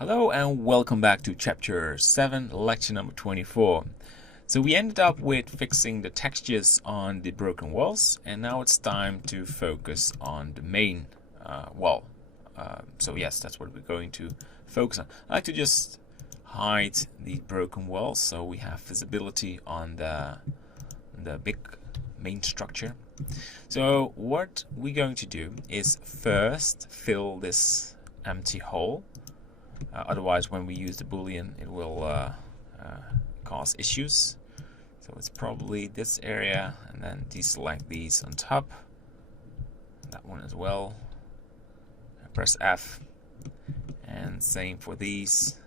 Hello and welcome back to chapter 7, lecture number 24. So we ended up with fixing the textures on the broken walls, and now it's time to focus on the main wall. So yes, that's what we're going to focus on. I like to just hide the broken walls so we have visibility on the big main structure. So what we're going to do is first fill this empty hole. Otherwise, when we use the boolean, it will cause issues. So it's probably this area, and then deselect these on top. That one as well. Press F, and same for these.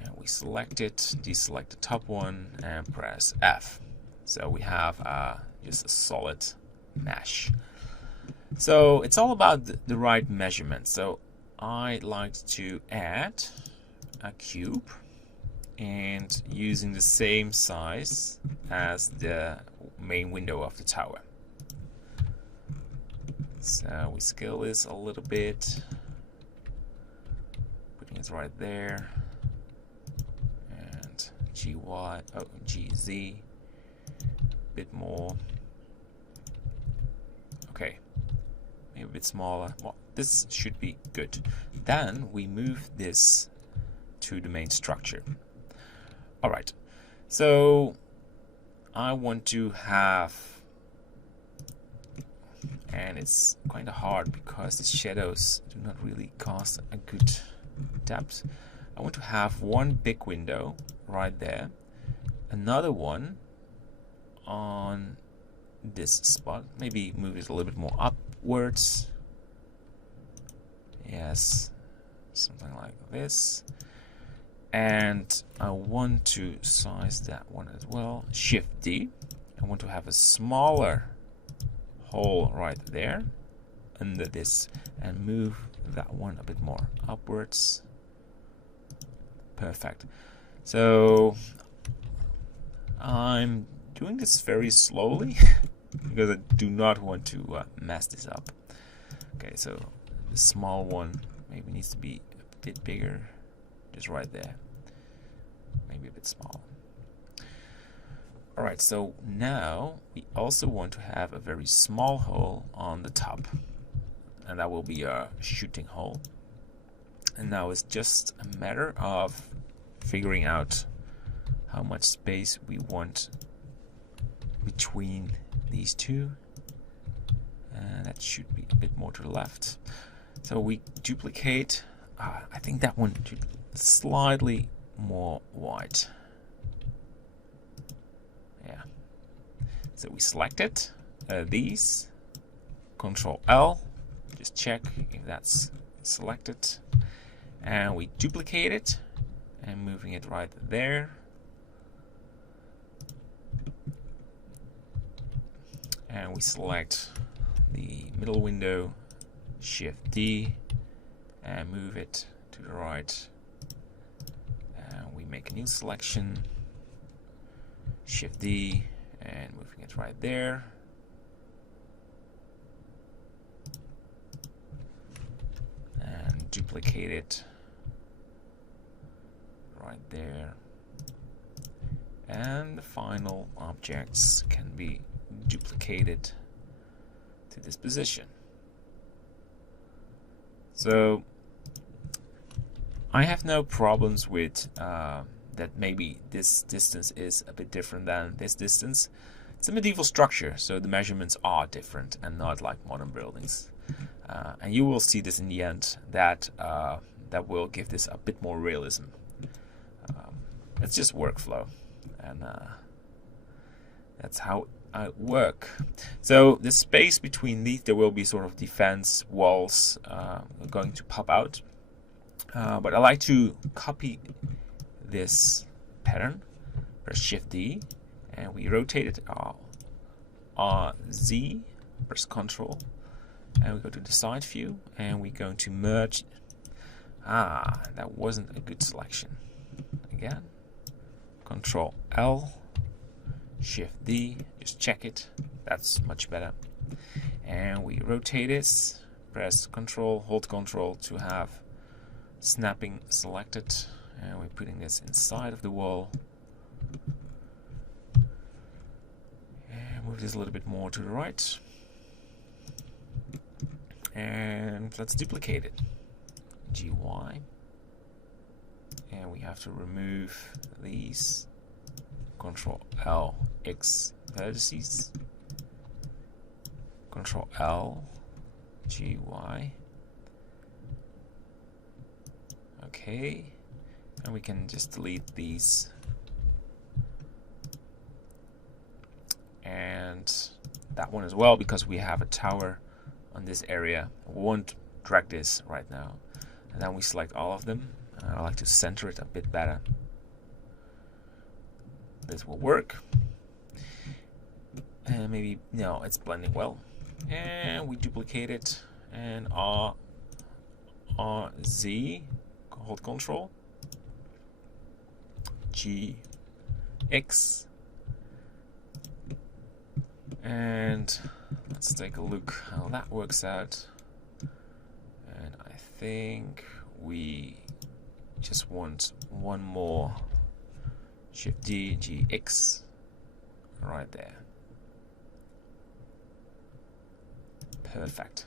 And we select it, deselect the top one, and press F. So we have just a solid mesh. So it's all about the right measurement. So I like to add a cube and using the same size as the main window of the tower. So we scale this a little bit, putting it right there, and GZ, a bit more. Okay. Maybe a bit smaller. Well, this should be good. Then we move this to the main structure. All right. So I want to have, and it's kind of hard because the shadows do not really cast a good depth. I want to have one big window right there, another one on this spot. Maybe move it a little bit more upwards. Yes, something like this. And I want to size that one as well. Shift D. I want to have a smaller hole right there under this and move that one a bit more upwards. Perfect. So I'm doing this very slowly because I do not want to mess this up. Okay, so the small one maybe needs to be a bit bigger, just right there. Maybe a bit smaller. Alright, so now we also want to have a very small hole on the top, and that will be a shooting hole. And now it's just a matter of figuring out how much space we want between these two, and that should be a bit more to the left. So we duplicate. I think that one should be slightly more wide. Yeah. So we select it. These. Control L. Just check if that's selected, and we duplicate it and moving it right there. And we select the middle window, Shift D, and move it to the right. And we make a new selection, Shift D, and moving it right there. And duplicate it right there. And the final objects can be duplicated to this position. So I have no problems with that. Maybe this distance is a bit different than this distance. It's a medieval structure, so the measurements are different and not like modern buildings. And you will see this in the end, that that will give this a bit more realism. It's just workflow, and that's how I work. So the space between these, there will be sort of defense walls going to pop out. But I like to copy this pattern. Press Shift D, and we rotate it. Z, press Control, and we go to the side view, and we're going to merge. That wasn't a good selection. Again, Control L, Shift D, just check it. That's much better. and we rotate it. Press Control, hold Control to have snapping selected, and we're putting this inside of the wall. And move this a little bit more to the right. And let's duplicate it. GY. And we have to remove these Control L X vertices. Control L GY. Okay, and we can just delete these, and that one as well, because we have a tower on this area. We won't drag this right now. And then we select all of them. I like to center it a bit better. This will work. And maybe, no, it's blending well. And we duplicate it, and RZ, hold Control, GX, and let's take a look how that works out. And I think we just want one more Shift D, GX right there. Perfect.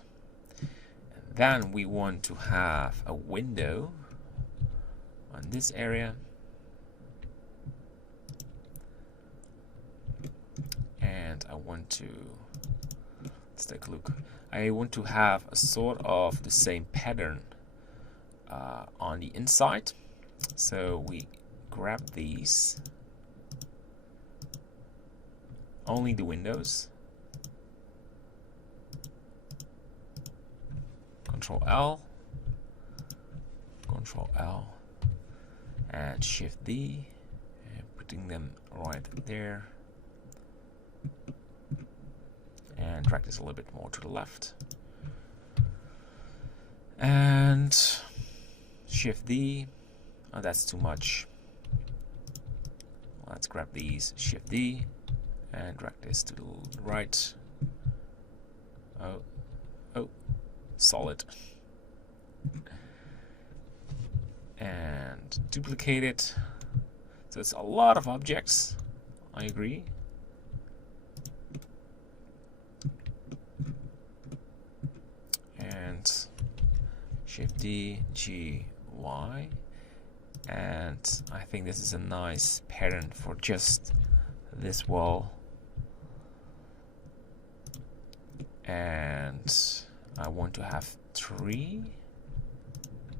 And then we want to have a window on this area, and I want to, let's take a look. I want to have a sort of the same pattern on the inside. So we grab these, only the windows, Control L, and Shift D, and putting them right there, and drag this a little bit more to the left, and Shift D. Oh, that's too much. Let's grab these, Shift D, and drag this to the right. Oh, solid. And duplicate it. So it's a lot of objects, I agree. And Shift D, G, Y. And I think this is a nice pattern for just this wall. And I want to have 3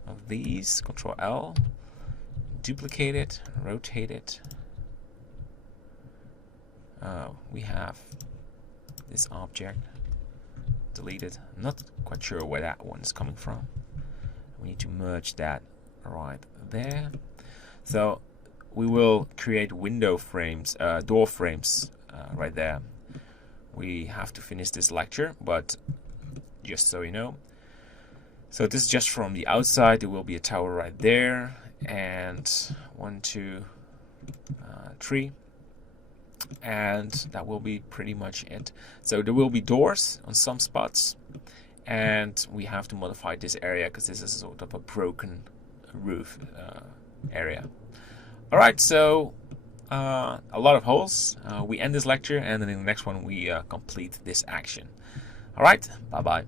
of these. Control L, duplicate it, rotate it. We have this object deleted. I'm not quite sure where that one is coming from. We need to merge that right there. So we will create window frames, door frames right there. We have to finish this lecture, but just so you know. So this is just from the outside. There will be a tower right there, and 1, 2, 3, and that will be pretty much it. So there will be doors on some spots, and we have to modify this area because this is sort of a broken roof area. All right, so a lot of holes. We end this lecture, and then in the next one we complete this action. All right, bye bye.